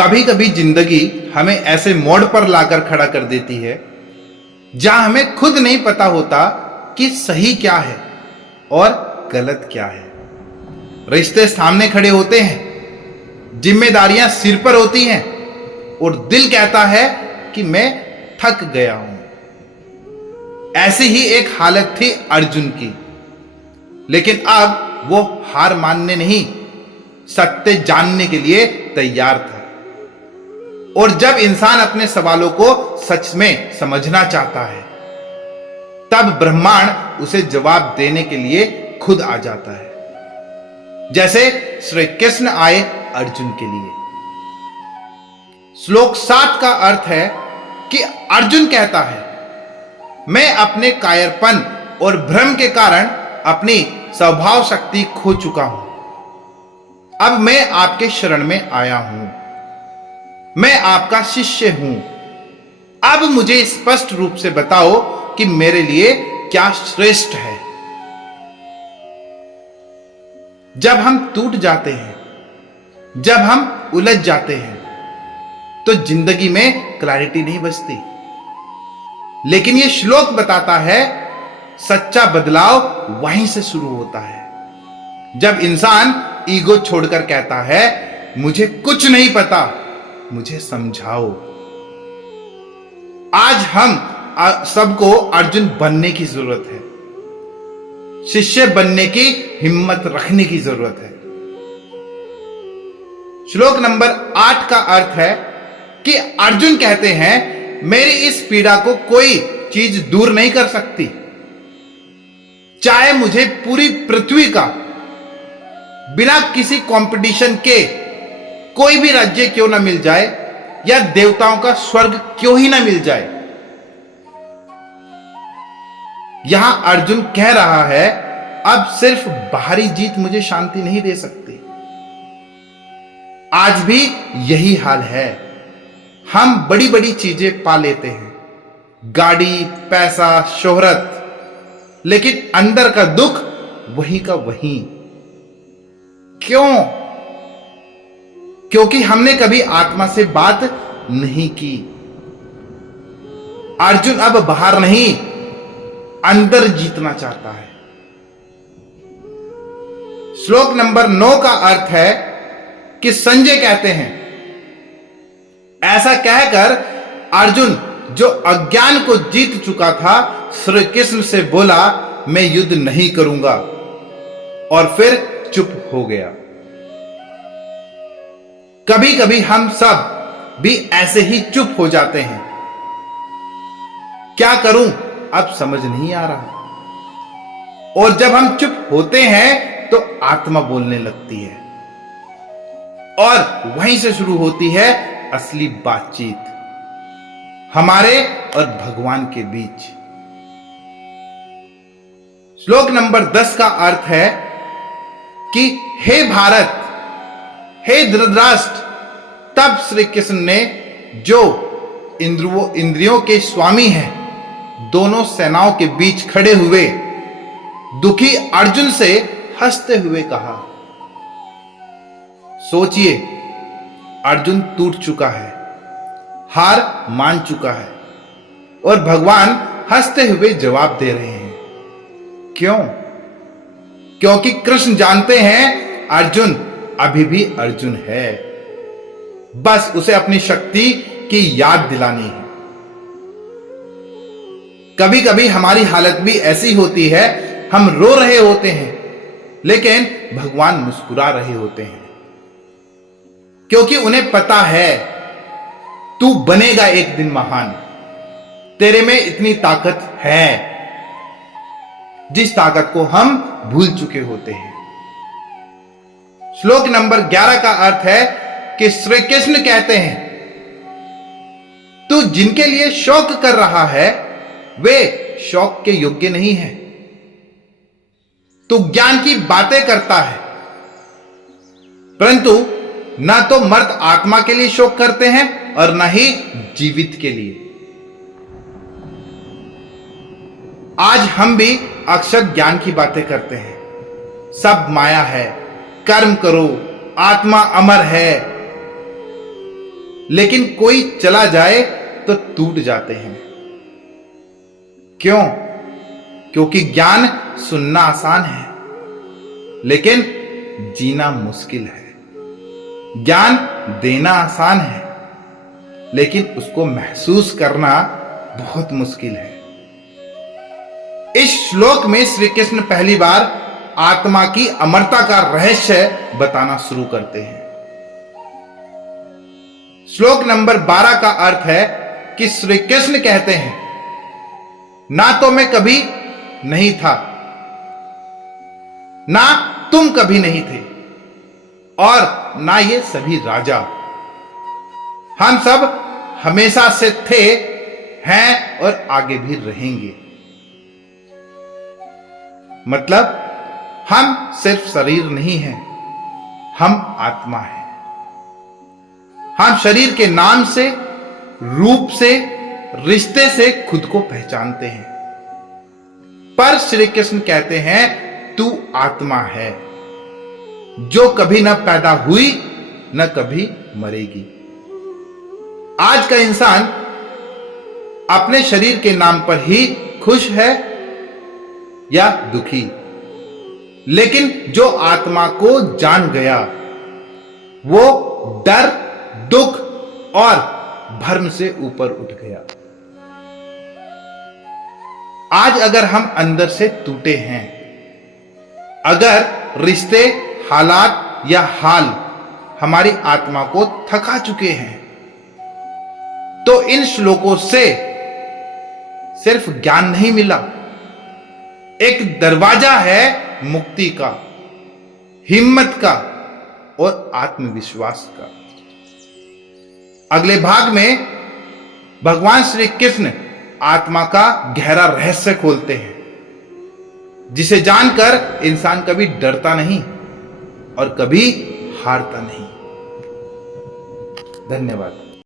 कभी कभी जिंदगी हमें ऐसे मोड़ पर लाकर खड़ा कर देती है जहां हमें खुद नहीं पता होता कि सही क्या है और गलत क्या है। रिश्ते सामने खड़े होते हैं, जिम्मेदारियां सिर पर होती हैं और दिल कहता है कि मैं थक गया हूं। ऐसी ही एक हालत थी अर्जुन की, लेकिन अब वो हार मानने नहीं, सत्य जानने के लिए तैयार था। और जब इंसान अपने सवालों को सच में समझना चाहता है, तब ब्रह्मांड उसे जवाब देने के लिए खुद आ जाता है, जैसे श्री कृष्ण आए अर्जुन के लिए। श्लोक 7 का अर्थ है कि अर्जुन कहता है, मैं अपने कायरपन और भ्रम के कारण अपनी स्वभाव शक्ति खो चुका हूं। अब मैं आपके शरण में आया हूं, मैं आपका शिष्य हूं। अब मुझे स्पष्ट रूप से बताओ कि मेरे लिए क्या श्रेष्ठ है। जब हम टूट जाते हैं, जब हम उलझ जाते हैं, तो जिंदगी में क्लैरिटी नहीं बचती। लेकिन यह श्लोक बताता है, सच्चा बदलाव वहीं से शुरू होता है, जब इंसान ईगो छोड़कर कहता है, मुझे कुछ नहीं पता, मुझे समझाओ। आज हम सबको अर्जुन बनने की जरूरत है, शिष्य बनने की हिम्मत रखने की जरूरत है। श्लोक नंबर 8 का अर्थ है कि अर्जुन कहते हैं, मेरी इस पीड़ा को कोई चीज दूर नहीं कर सकती। चाहे मुझे पूरी पृथ्वी का बिना किसी कंपटीशन के कोई भी राज्य क्यों ना मिल जाए, या देवताओं का स्वर्ग क्यों ही ना मिल जाए। यहां अर्जुन कह रहा है, अब सिर्फ बाहरी जीत मुझे शांति नहीं दे सकती। आज भी यही हाल है। हम बड़ी बड़ी चीजें पा लेते हैं, गाड़ी, पैसा, शोहरत, लेकिन अंदर का दुख वही का वही। क्यों? क्योंकि हमने कभी आत्मा से बात नहीं की। अर्जुन अब बाहर नहीं, अंदर जीतना चाहता है। श्लोक नंबर 9 का अर्थ है कि संजय कहते हैं, ऐसा कहकर अर्जुन जो अज्ञान को जीत चुका था, श्री कृष्ण से बोला, मैं युद्ध नहीं करूंगा, और फिर चुप हो गया। कभी कभी हम सब भी ऐसे ही चुप हो जाते हैं। क्या करूं अब समझ नहीं आ रहा। और जब हम चुप होते हैं तो आत्मा बोलने लगती है, और वहीं से शुरू होती है असली बातचीत हमारे और भगवान के बीच। श्लोक नंबर 10 का अर्थ है कि हे भारत, हे धृतराष्ट्र, तब श्री कृष्ण ने, जो इंद्रियों के स्वामी हैं, दोनों सेनाओं के बीच खड़े हुए दुखी अर्जुन से हंसते हुए कहा। सोचिए, अर्जुन टूट चुका है, हार मान चुका है, और भगवान हंसते हुए जवाब दे रहे हैं। क्यों? क्योंकि कृष्ण जानते हैं अर्जुन अभी भी अर्जुन है, बस उसे अपनी शक्ति की याद दिलानी है। कभी कभी हमारी हालत भी ऐसी होती है, हम रो रहे होते हैं, लेकिन भगवान मुस्कुरा रहे होते हैं, क्योंकि उन्हें पता है तू बनेगा एक दिन महान। तेरे में इतनी ताकत है, जिस ताकत को हम भूल चुके होते हैं। श्लोक नंबर 11 का अर्थ है कि श्री कृष्ण कहते हैं, तू जिनके लिए शौक कर रहा है, वे शौक के योग्य नहीं है। तू ज्ञान की बातें करता है, परंतु ना तो मर्द आत्मा के लिए शोक करते हैं और ना ही जीवित के लिए। आज हम भी अक्षर ज्ञान की बातें करते हैं, सब माया है, कर्म करो, आत्मा अमर है, लेकिन कोई चला जाए तो टूट जाते हैं। क्यों? क्योंकि ज्ञान सुनना आसान है, लेकिन जीना मुश्किल है। ज्ञान देना आसान है, लेकिन उसको महसूस करना बहुत मुश्किल है। इस श्लोक में श्री कृष्ण पहली बार आत्मा की अमरता का रहस्य बताना शुरू करते हैं। श्लोक नंबर 12 का अर्थ है कि श्री कृष्ण कहते हैं, ना तो मैं कभी नहीं था, ना तुम कभी नहीं थे, और ना ये सभी राजा। हम सब हमेशा से थे, हैं और आगे भी रहेंगे। मतलब हम सिर्फ शरीर नहीं हैं, हम आत्मा हैं। हम शरीर के नाम से, रूप से, रिश्ते से खुद को पहचानते हैं, पर श्री कृष्ण कहते हैं तू आत्मा है जो कभी न पैदा हुई न कभी मरेगी। आज का इंसान अपने शरीर के नाम पर ही खुश है या दुखी, लेकिन जो आत्मा को जान गया वो डर, दुख और भ्रम से ऊपर उठ गया। आज अगर हम अंदर से टूटे हैं, अगर रिश्ते, हालात या हाल हमारी आत्मा को थका चुके हैं, तो इन श्लोकों से सिर्फ ज्ञान नहीं मिला, एक दरवाजा है मुक्ति का, हिम्मत का और आत्मविश्वास का। अगले भाग में भगवान श्री कृष्ण आत्मा का गहरा रहस्य खोलते हैं, जिसे जानकर इंसान कभी डरता नहीं और कभी हारता नहीं। धन्यवाद।